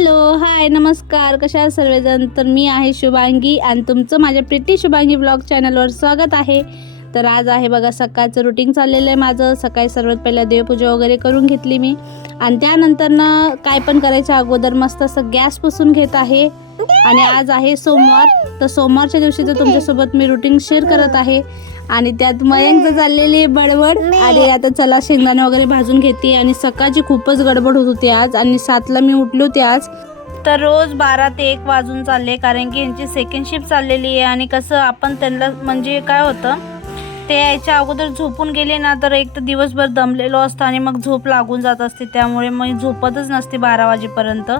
Hello hi नमस्कार. कशा सर्वजण? तर मी आहे शुभांगी आणि तुमचं माझ्या प्रिटी शुभांगी ब्लॉग चॅनलवर स्वागत आहे. तर आज आहे बघा सकाळचं रुटीन चाललेलं आहे माझं. सकाळी सर्वात पहिला देवपूजा वगैरे करून घेतली मी. आणि त्यानंतरनं काय पण करायच्या अगोदर मस्त असं गॅस पुसून घेत आहे. आणि आज आहे सोमवार. तर सोमवारच्या दिवशी तर तुमच्यासोबत मी रुटीन शेअर करत आहे. आणि त्यात मयंक चाललेली आहे बडबड. आणि आता चला शेंगदाणे वगैरे भाजून घेते. आणि सकाळची खूपच गडबड होत होती आज. आणि सातला मी उठले होते आज. तर रोज बारा ते एक वाजून चालले कारण की यांची सेकंड शिफ्ट चाललेली आहे. आणि कसं आपण त्यांना म्हणजे काय होतं ते यायच्या अगोदर झोपून गेले ना तर एक तर दिवसभर दमलेलो असतं आणि मग झोप लागून जात असते. त्यामुळे मग झोपतच नसते बारा वाजेपर्यंत.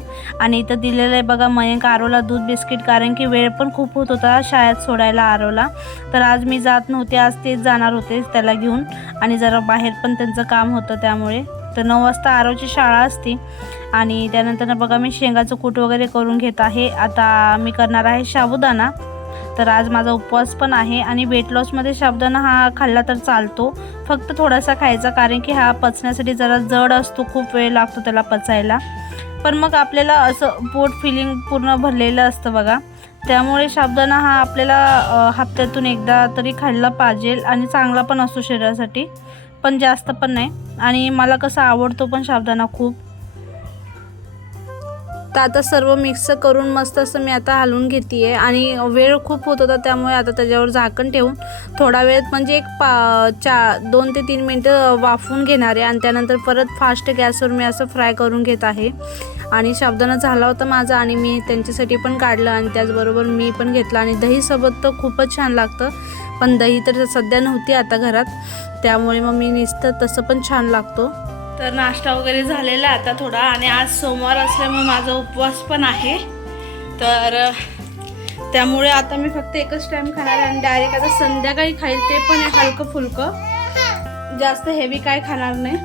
आणि इथं दिलेलं आहे बघा मयंक आरोला दूध बिस्किट कारण की वेळ पण खूप होत होता शाळेत सोडायला आरोला. तर आज मी जात नव्हते आज तेच जाणार होते त्याला घेऊन. आणि जरा बाहेर पण त्यांचं काम होतं त्यामुळे. तर नऊ वाजता आरोची शाळा असते. आणि त्यानंतर बघा मी शेंगाचं कूट वगैरे करून घेत आहे. आता मी करणार आहे साबुदाणा. तर आज माझा उपवास पण आहे आणि वेट लॉसमध्ये साबुदाणा हा खाल्ला तर चालतो. फक्त थोडासा खायचा कारण की हा पचण्यासाठी जरा जड असतो खूप वेळ लागतो त्याला पचायला. पण मग आपल्याला असं पोट फिलिंग पूर्ण भरलेलं असतं बघा. त्यामुळे साबुदाणा हा आपल्याला हप्त्यातून एकदा तरी खाल्ला पाहिजे आणि चांगला पण असतो शरीरासाठी. पण जास्त पण नाही. आणि मला कसं आवडतो पण साबुदाणा खूप. तर आता सर्व मिक्स करून मस्त असं मी आता हलवून घेते आहे आणि वेळ खूप होत होता त्यामुळे आता त्याच्यावर झाकण ठेवून थोडा वेळ म्हणजे एक पा चा दोन ते तीन मिनटं वाफवून घेणार आहे. आणि त्यानंतर परत फास्ट गॅसवर मी असं फ्राय करून घेत आहे. आणि साबुदाणा झाला होता माझा आणि मी त्यांच्यासाठी पण काढलं आणि त्याचबरोबर मी पण घेतलं. आणि दहीसोबत तर खूपच छान लागतं पण दही तर सध्या नव्हती आता घरात. त्यामुळे मग मी निसतं तसं पण छान लागतो. तर नाश्ता वगैरे झालेला आता थोडा आणि आज सोमवार असल्यामुळे माझा उपवास पण आहे. तर त्यामुळे आता मी फक्त एकच टाइम खाणार आहे आणि डायरेक्ट आता संध्याकाळी खाईल ते पण आहे हलकं फुलकं. जास्त हेवी काय खाणार नाही.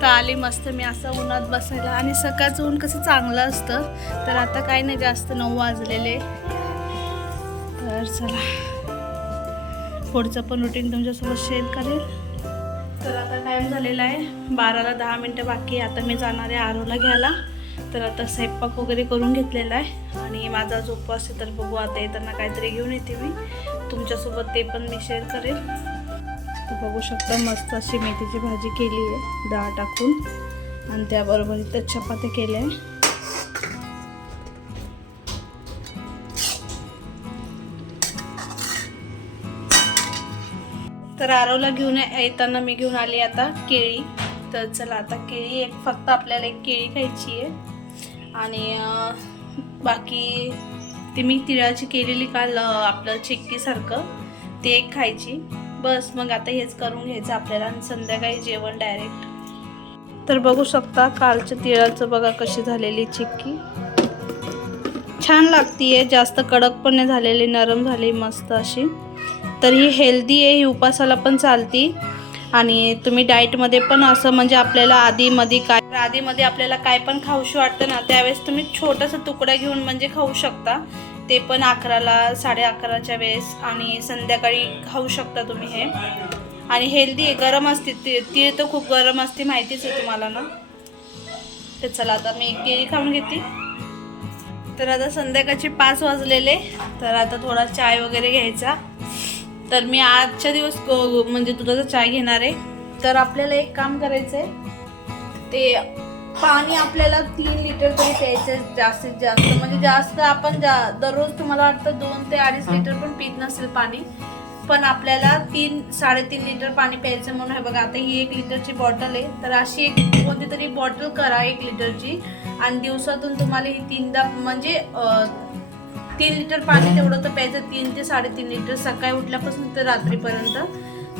तर आली मस्त मी असं उन्हात बसायला आणि सकाळचं ऊन कसं चांगलं असतं तर आता काही नाही जास्त नऊ वाजलेले. तर चला पुढचं पण रुटीन तुमच्यासोबत शेअर करेल. तर आता टाईम झालेला आहे. बाराला दहा मिनटं बाकी आता मी जाणार आहे आरोला घ्यायला. तर आता स्वयंपाक वगैरे करून घेतलेला आहे. आणि माझा जो उपवास आहे तर बघू. आता येताना काहीतरी घेऊन येते मी. तुमच्यासोबत ते पण मी शेअर करेल. बघू शकता मस्त अशी मेथीची भाजी केली आहे. डाळ टाकून. आणि त्याबरोबर इथं चपात्या केल्या आहे. तर आरवला घेऊन येताना मी घेऊन आली आता केळी. तर चला आता केळी एक फक्त आपल्याला एक केळी खायची आहे. आणि बाकी ती मी तिळाची केलेली काल आपलं चिक्कीसारखं ते एक खायची. बस मग आता हेच करून घ्यायचं आपल्याला आणि संध्याकाळी जेवण डायरेक्ट तर बघू शकता कालच्या तिळाचं बघा कशी झालेली चिक्की. छान लागतीये जास्त कडक पण नाही झालेली नरम झाली मस्त अशी. तर ही हेल्दी आहे ही उपासाला पण चालती. आणि तुम्ही डाएटमध्ये पण असं म्हणजे आपल्याला आधीमध्ये काय आधीमध्ये आपल्याला काय पण खाऊशी वाटतं ना त्यावेळेस तुम्ही छोटासा तुकडा घेऊन म्हणजे खाऊ शकता. ते पण अकराला साडे अकराच्या वेळेस आणि संध्याकाळी खाऊ शकता तुम्ही हे. आणि हेल्दी आहे गरम असते ती तीळ तर खूप गरम असते माहितीच आहे तुम्हाला ना. तर चला आता मी एक केळी खाऊन घेते. तर आता संध्याकाळचे पाच वाजलेले तर आता थोडा चाय वगैरे घ्यायचा. तर मी आजच्या दिवस म्हणजे दुधाचा चाय घेणार आहे. तर आपल्याला एक काम करायचं आहे ते पाणी आपल्याला तीन लिटर तरी प्यायचं जास्तीत जास्त. म्हणजे जास्त आपण जा दररोज तुम्हाला वाटतं दोन ते अडीच लिटर पण पित नसेल पाणी. पण आपल्याला तीन साडेतीन लिटर पाणी प्यायचं म्हणून. हे बघा आता ही एक लिटरची बॉटल आहे. तर अशी एक कोणती तरी बॉटल करा एक लिटरची. आणि दिवसातून तुम्हाला ही तीनदा म्हणजे तीन लिटर पाणी तेवढं तर प्यायचं तीन ते साडेतीन लिटर. सकाळी उठल्यापासून तर रात्रीपर्यंत.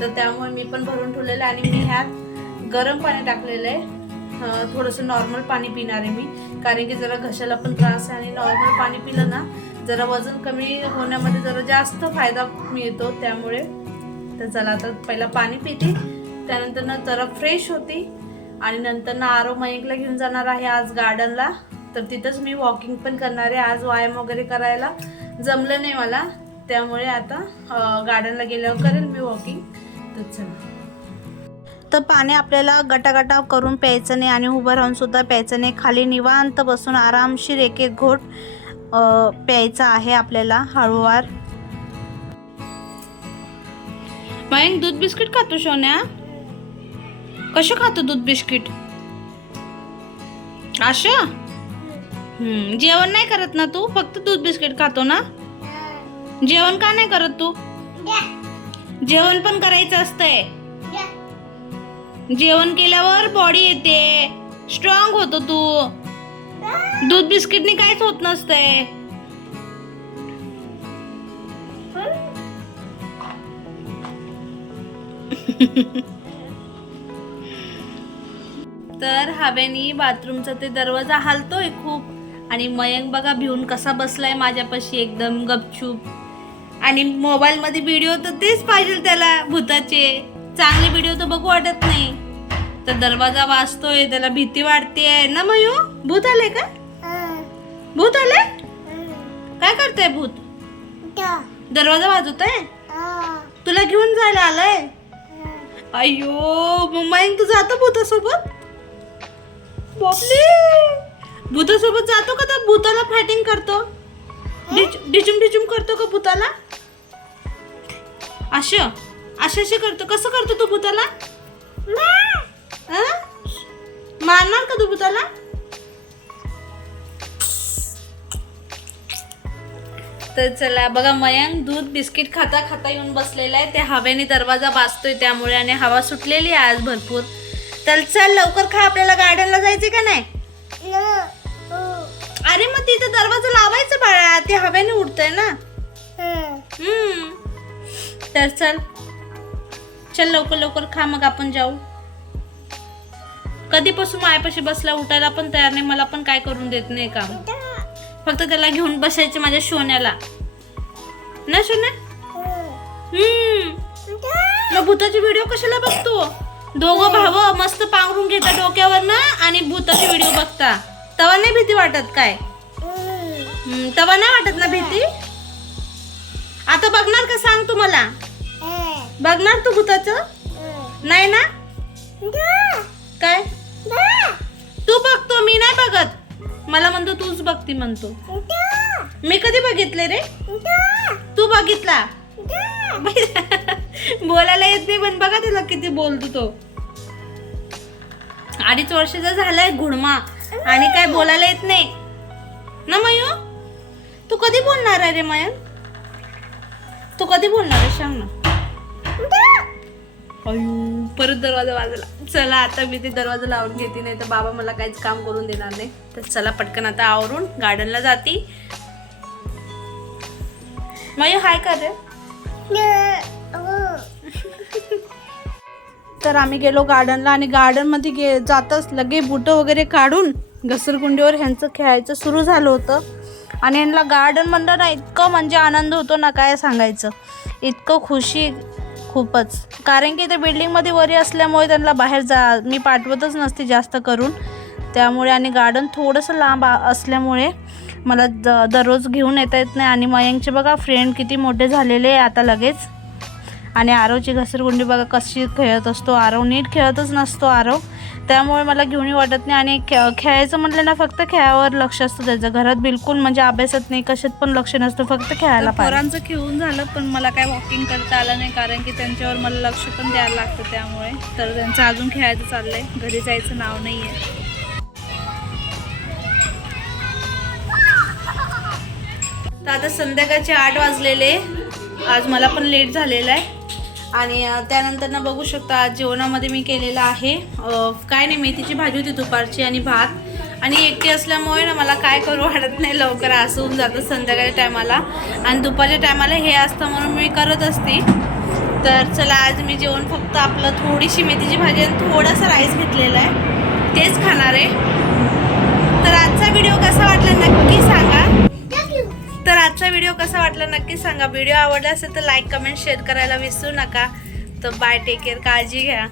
तर त्यामुळे मी पण भरून ठेवलेलं आहे आणि मी ह्यात गरम पाणी टाकलेलं आहे. थोडंसं नॉर्मल पाणी पिणार आहे मी. कारण की जरा घशाला पण त्रास आहे आणि नॉर्मल पाणी पिलं ना जरा वजन कमी होण्यामध्ये जरा जास्त फायदा मिळतो त्यामुळे. तर चला आता पहिला पाणी पिते. त्यानंतर ना जरा फ्रेश होती. आणि नंतर ना आरो मयंकला घेऊन जाणार आहे आज गार्डनला तर तिथंच मी वॉकिंग पण करणार आहे. आज व्यायाम वगैरे करायला जमलं नाही मला. त्यामुळे आता गार्डनला गेल्यावर करेन मी वॉकिंग तर चला. तर पाणी आपल्याला गटागटा करून प्यायचं नाही आणि उभं राहूनसुद्धा प्यायचं नाही. खाली निवांत बसून आरामशीर एक एक घोट प्यायचा आहे आपल्याला हळूवार. मयंक दूध बिस्किट खातो सोन्या? कसं खातो दूध बिस्किट? अशा हम्म, जेवण नाही करत ना तू? फक्त दूध बिस्किट खातो ना? जेवण का नाही करत तू? जेवण पण करायचं असतंय. जेवण केल्यावर बॉडी येते. स्ट्रॉंग होतो तू. दूध बिस्किटने काहीच होत नसतंय. तर हवेनी बाथरूमचा ते दरवाजा हालतोय खूप. आणि मयंक बघा भिवून कसा बसलाय माझ्यापाशी एकदम गपचूप. आणि मोबाईल मध्ये व्हिडिओ तर तेच पाहिजे त्याला भूताचे. चांगले व्हिडिओ तर बघू वाटत नाही. तर दरवाजा वाजतोय त्याला भीती वाटतेय. ना मयू भूत आले का? भूत आले काय करताय भूत? दरवाजा वाजवत आहे तुला घेऊन जायला आलाय? अयो मग मयंक तू जातो भूतासोबत? बापले भूतासोबत जातो का तर भूताला फायटिंग करतो? डिच- डिचुम डिचुम करतो का भूताला? असं असे असे करतो. कसं करतो तू भूताला? मारणार का तू भूताला? तर चला बघा मयंक दूध बिस्किट खाता खाता येऊन बसलेला आहे. ते हवेने दरवाजा वाजतोय त्यामुळे आणि हवा सुटलेली आहे आज भरपूर. तर चल लवकर खा. आपल्याला गार्डनला जायचे का नाही? अरे मग तिथे दरवाजा लावायचं बाळा ते हवेने उडतंय ना. हम्म. तर चल. चल लवकर लवकर खा मग आपण जाऊ. कधीपासून मायापाशी बसला उठायला पण तयार नाही मला पण काय करून देत नाही काम. फक्त त्याला घेऊन बसायचे माझ्या सोन्याला ना सोन्या हम्म. मग भूताचे व्हिडिओ कशाला बघतो? दोघं भाव मस्त पांघरून घेता डोक्यावर ना आणि भूताचे व्हिडिओ बघता. तवा नाही भीती वाटत काय? तवा नाही वाटत ना भीती? आता बघणार का सांग तू मला बघणार तू भूताचं? नाही ना? काय? तू बघतो मी नाही बघत. मला म्हणतो तूच बघती म्हणतो. मी कधी बघितले रे? तू बघितला? बोलायला येत नाही पण बघा त्याला किती बोलतो तो. अडीच वर्षाचा झालाय घुडमा. आणि काय बोलायला येत नाही. ना मयू? तू कधी बोलणार आहे रे मयंक? तू कधी बोलणार आहे सांग ना अयो परत दरवाजा वाजला चला आता मी ते दरवाजा लावून घेते नाही तर बाबा मला काहीच काम करून देणार नाही. तर चला पटकन आता आवरून गार्डनला जाती. मयू हाय कर रे? तर आम्ही गेलो गार्डनला आणि गार्डनमध्ये गे जातच लगे बुटं वगैरे काढून घसरगुंडीवर ह्यांचं खेळायचं सुरू झालं होतं. आणि यांना गार्डन म्हणलं ना इतकं म्हणजे आनंद होतो ना काय सांगायचं. इतकं खुशी खूपच. कारण की ते बिल्डिंगमध्ये वरी असल्यामुळे त्यांना बाहेर जा मी पाठवतच नसते जास्त करून. त्यामुळे आणि गार्डन थोडंसं लांब असल्यामुळे मला द दररोज घेऊन येता येत नाही. आणि मयंकचे बघा फ्रेंड किती मोठे झालेले आहे आता लगेच. आणि आरवची घसरगुंडी बघा कशी खेळत असतो. आरव नीट खेळतच नसतो आरव. त्यामुळे मला घेऊनही वाटत नाही. आणि खे खेळायचं म्हटलं ना फक्त खेळावर लक्ष असतं त्याचं. घरात बिलकुल म्हणजे अभ्यासात नाही कशात पण लक्ष नसतं फक्त खेळायला पोरांचं खेळून झालं पण मला काय वॉकिंग करता आलं नाही कारण की त्यांच्यावर मला लक्ष पण द्यायला लागतं त्यामुळे. तर त्यांचं अजून खेळायचं चाललंय. घरी जायचं नाव नाही आहे तर आता संध्याकाळचे आठ वाजलेले. आज मला पण लेट झालेला आहे. आणि त्यानंतर ना बघू शकता आज जेवणामध्ये मी केलेलं आहे. काय नाही मेथीची भाजी होती दुपारची आणि भात. आणि एकटी असल्यामुळे ना मला काय करू वाटत नाही लवकर असं होऊन जातं संध्याकाळच्या टायमाला. आणि दुपारच्या टायमाला हे असतं म्हणून मी करत असते. तर चला आज मी जेवण फक्त आपलं थोडीशी मेथीची भाजी आणि थोडासा राईस घेतलेला आहे. तेच खाणार आहे. तर आजचा व्हिडिओ कसा वाटला नक्की सांगा. तर आजचा व्हिडिओ कसा वाटला नक्की सांगा. व्हिडिओ आवडला असेल तर लाईक कमेंट शेअर करायला विसरू नका. तर बाय टेक केअर काळजी घ्या.